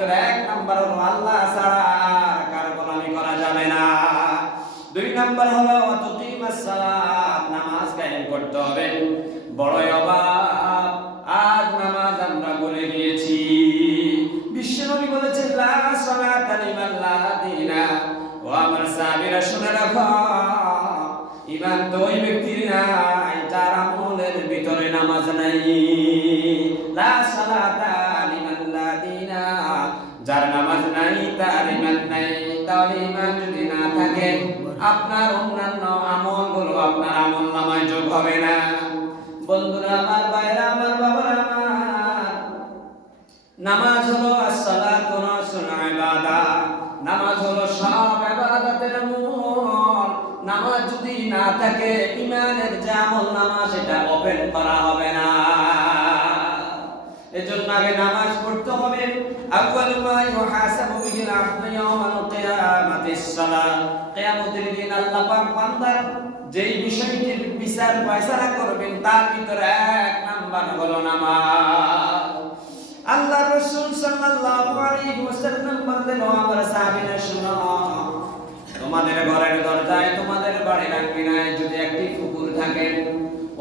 ভিতরে এক নাম্বার হলো আল্লাহ ছাড়া কারো গোলামি করা যাবে না। দুই নাম্বার হলো তুকিমাস সালাত, নামাজ কায়েম করতে হবে। বড়ই অভাব, আজ নামাজ আমরা ভুলে গিয়েছি। বিশ্বনবী বলেছেন লা সালাতা লিমান লা দীনা। ও আমার সাহাবীরা শুনে রাখো, ঈমান তো ওই ব্যক্তির নাই যার আমলের ভিতরে নামাজ নাই। লা সালাতা লিমান লা দীনা, যার নামাজ নাই তার ঈমান নাই। তাহলে ঈমান যদি না থাকে আপনার অন্যান্য আমলগুলো আপনার আমলনামায় যোগ হবে না। বন্ধুরা আমার, ভাইরা আমার, বাবারা আমার, নামাজ হলো as-সালাতু রাসুল ইবাদাহ। নামাজ হলো সব ইবাদতের মূল। নামাজ যদি না থাকে ঈমানের যে আমলনামা সেটা ওপেন করা হবে না। এজন্য আগে নামাজ পড়তে হবে। আউয়ালু মা ইউহাসাবু বিহিল আবদু ইয়াওমাল কিয়ামাতিস সালাত। কিয়ামতের দিন আল্লাহ পাক বান্দার যেই বিষয়টির বিচার ফয়সালা করবেন তার ভিতরে এক নাম্বার হলো নামাজ। আল্লাহ রাসূল সাল্লাল্লাহু আলাইহি ওয়াসাল্লাম বললেন, ও আমার সাহাবীরা শুনো, তোমাদের ঘরের দরজায়, তোমাদের বাড়ির আঙ্গিনায় যদি একটি পুকুর থাকে,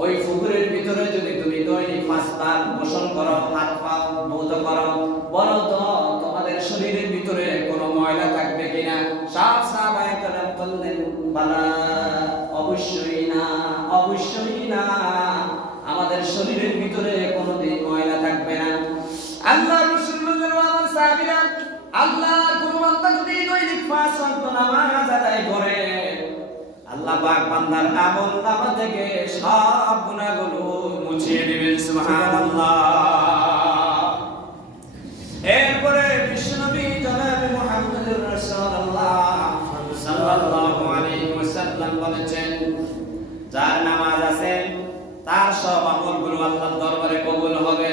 ওই পুকুরের ভিতরে যদি তুমি দৈনিক 5 বার গোসল করো, হাত পা ধৌত করো, বলো তো তোমাদের শরীরের ভিতরে কোনো ময়লা থাকবে কিনা? সব সাহাবায়ে কেরাম বললেন, বালা, অবশ্যই না, অবশ্যই না, আমাদের শরীরের ভিতরে কোনোদিন ময়লা থাকবে না। আল্লাহ রাসূল বললেন, আমার সাহাবীরা, আল্লাহর কোন বান্দা যদি দৈনিক 5 ওয়াক্ত নামাজ আদায় করে, আল্লাহ পাক বান্দার আমলনামা থেকে সব গুনাহগুলো মুছিয়ে দিবেন। সুবহানাল্লাহ। এরপরে বিশ্বনবী জনাবে মুহাম্মদুর রাসূলুল্লাহ সাল্লাল্লাহু আলাইহি ওয়াসাল্লাম বলেছেন, যার নামাজ আছে তার সব আমলগুলো আল্লাহর দরবারে কবুল হবে।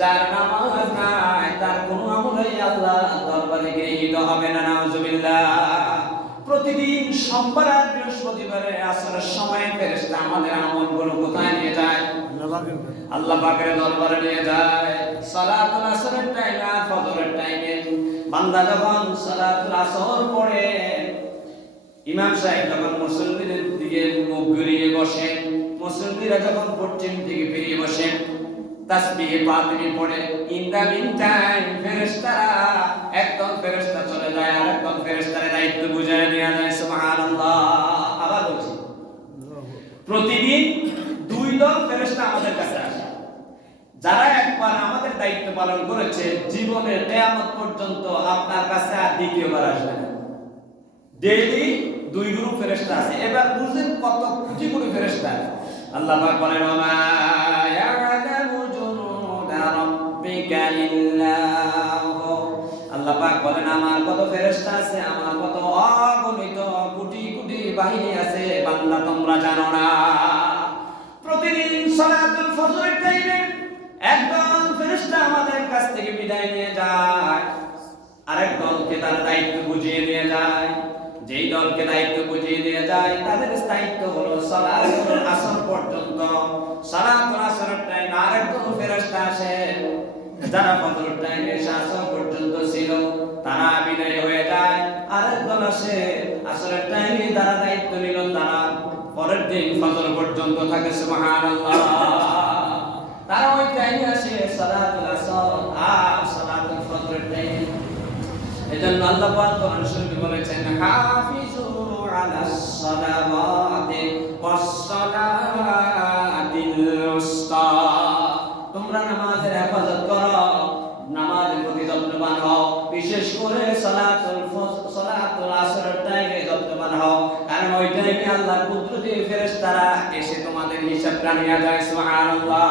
যার নামাজ নাই তার কোনো আমলই আল্লাহর দরবারে গৃহীত হবে না। নাউজুবিল্লাহ। প্রতিদিন সোমবার আর বৃহস্পতিবারে আসরের সময় ফেরেশতা আমাদের আমলগুলো কোথায় নিয়ে যায়? আল্লাহ পাকের দরবারে নিয়ে যায়। সালাতুল আসরের টাইমে আর ফজরের টাইমে বান্দা যখন সালাতুল আসর পড়ে, ইমাম সাহেব যখন মুসল্লিদের দিকে মুখ ঘুরিয়ে বসে, মুসল্লিরা যখন পশ্চিম দিকে ফিরে বসে, তাসবিহ ফাতিমি পড়ে, ইন দা মিন টাইম ফেরেশতারা একদল ফেরেশতা চলে যায় আর একদল ফেরেশতার দায়িত্ব বুঝায় নিয়ে যায়। সুবহানাল্লাহ। আবার বলছি, প্রতিদিন 2 দল ফেরেশতা আমাদের কাছে আসে। যারা একবার আমাদের দায়িত্ব পালন করেছে, জীবনের কিয়ামত পর্যন্ত আপনার কাছে আর দ্বিতীয়বার আসবে না। ডেইলি 2 গ্রুপ ফেরেশতা আছে। এবার বুঝেন কত কোটি কোটি ফেরেশতা। আল্লাহ পাক বলেন, ওমা ইয়ালামু জুনুদা রাব্বিকা ইল্লাহু। আল্লাহ পাক বলেন, আমার কত ফেরেশতা আছে, আমার কত অগণিত কোটি কোটি বাহিনী আছে, বান্দা তোমরা জানো না। প্রতিদিন সালাতুল ফজরের টাইমে একদল ফেরেশতা আমাদের কাছ থেকে বিদায় নিয়ে যায়, আরেক দলকে তার দায়িত্ব বুঝিয়ে নিয়ে যায়। যেই দলকে দায়িত্ব বুঝিয়ে নিয়ে যায় তাদের দায়িত্ব হলো সালাতুল আসর পর্যন্ত। সালাতুল আসরের টাইমে আরেক দল ফেরেশতা আসে, যারা ফজরের টাইমে আসর পর্যন্ত ছিল তারা বিদায় হয়ে যায়। আরেক দল আসে আসরের টাইমে যারা দায়িত্ব নিল তারা পরের দিন ফজর পর্যন্ত থাকে। সুবহানাল্লাহ। তারা ওই টাইমে আসে সালাতুল আসর আর সালাতুল ফজরের টাইমে। এজন্য আল্লাহ পাক কোরআন শরীফে বলেছেন, হাফিজু আলাস সালাওয়াতি ওয়াস সালাতিল উসতা। তোমরা নামাজের হেফাজত করো, নামাজের প্রতি যত্নবান হও, বিশেষ করে সালাতুল আসরের টাইমে যত্নবান হও, কারণ ওই টাইমে আল্লাহর কুদরতি ফেরেশতারা এসে তোমাদের হিসাবটা নিয়ে যায়। সুবহানাল্লাহ।